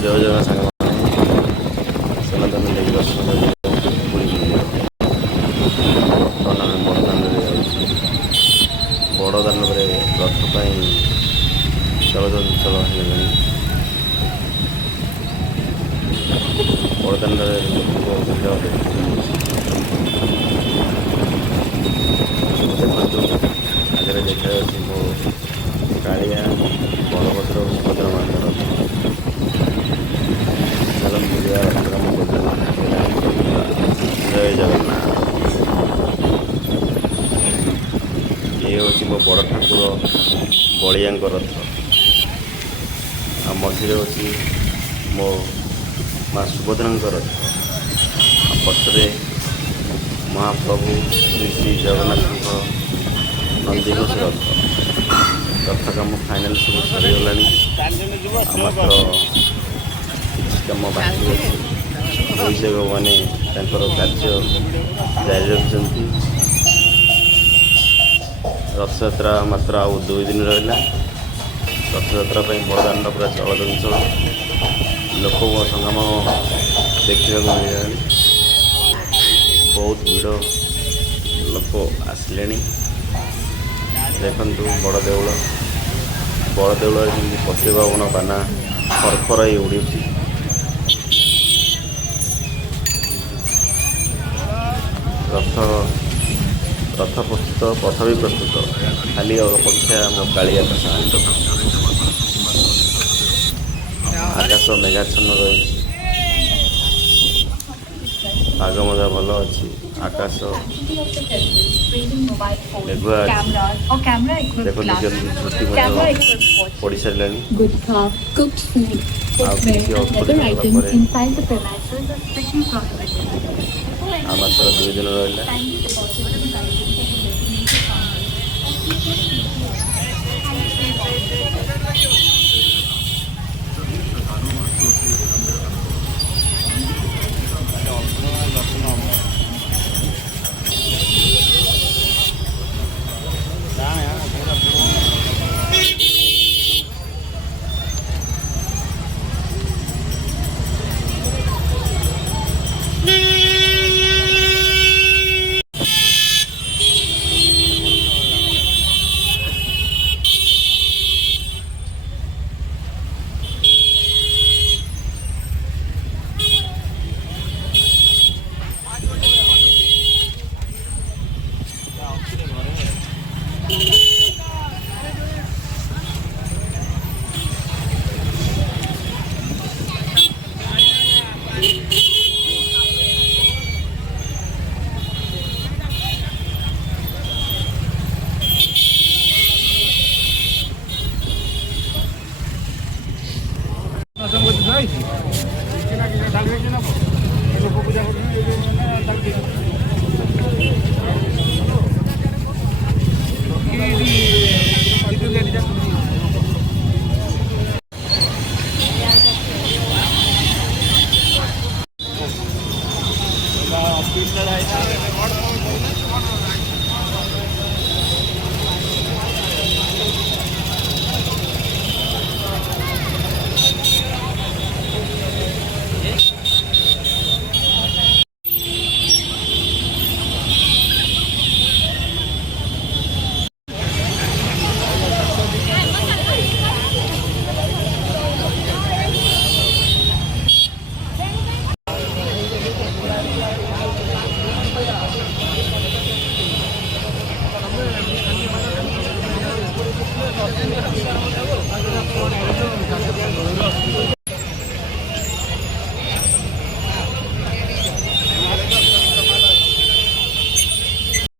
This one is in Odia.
ଜୟ ଜଗନ୍ନାଥ ସାଙ୍ଗମାନେ ସେମାନେ ନେଇକି ଦର୍ଶନ କରି ପୁରୀ ଯିବେ। ବର୍ତ୍ତମାନ ଆମେ ବଡ଼ଦାଣ୍ଡରେ ଯାଉଛୁ। ବଡ଼ଦାଣ୍ଡରେ ରଥ ପାଇଁ ଚଳଚଞ୍ଚଳ ହେଇଗଲେଣି। ବଡ଼ଦାଣ୍ଡରେ ଲୋକଙ୍କ ଭିଡ଼ ଦେଖନ୍ତୁ। ଆଗରେ ଦେଖାଯାଉଛି ମୋ କାଳିଆ, ବଳଭଦ୍ର, ସୁଭଦ୍ରା ମାଙ୍କର ରଥ। ଚାଲନ୍ତୁ ଯିବା ରଥ କାମ ଜୟ ଜଗନ୍ନାଥ। ଇଏ ହେଉଛି ମୋ ବଡ଼ ଠାକୁର ବଳିଆଙ୍କ ରଥ। ଆଉ ମଝିରେ ଅଛି ମୋ ମା ସୁଭଦ୍ରାଙ୍କ ରଥ। ଆଉ ପଛରେ ମହାପ୍ରଭୁ ଶ୍ରୀ ଶ୍ରୀ ଜଗନ୍ନାଥଙ୍କ ନନ୍ଦିଘୋଷ ରଥ। ରଥ କାମ ଫାଇନାଲ୍ ସବୁ ସରିଗଲାଣି। ଆଉ ମାତ୍ର କିଛି କାମ ବାକି ଅଛି। ବୈଷୟିକମାନେ ତାଙ୍କର କାର୍ଯ୍ୟ ଜାରି ରଖିଛନ୍ତି। ରଥଯାତ୍ରା ମାତ୍ର ଆଉ 2 ଦିନ ରହିଲା। ରଥଯାତ୍ରା ପାଇଁ ବଡ଼ଦାଣ୍ଡ ପୁରା ଚଳଚଞ୍ଚଳ। ଲୋକଙ୍କ ସଙ୍ଗମ ଦେଖିବାକୁ ମିଳିଲାଣି। ବହୁତ ଭିଡ଼ ଲୋକ ଆସିଲେଣି। ଦେଖନ୍ତୁ ବଡ଼ଦେଉଳରେ ଯେମିତି ପତିତପାବନ ବାନା ଫରଫର ହେଇ ଉଡ଼ୁଛି। ରଥ ପ୍ରସ୍ତୁତ, ପଥ ବି ପ୍ରସ୍ତୁତ, ଖାଲି ଅପେକ୍ଷା ମୋ କାଳିଆ ସାହାଯ୍ୟ। ଆକାଶ ମେଘାଚ୍ଛନ୍ନ ରହିଛି। ପାଗ ମଧ୍ୟ ଭଲ ଅଛି। ଆକାଶ ମେଘୁଆ ଅଛି। ଦେଖନ୍ତୁ କେମିତି ଝୋଟି ମଧ୍ୟ ପଡ଼ିସାରିଲାଣି। ଆଉ କିଛି ଅଳ୍ପ ଦିନ ଗଲା ପରେ ଆଉ ମାତ୍ର 2 ଦିନ ରହିଲା।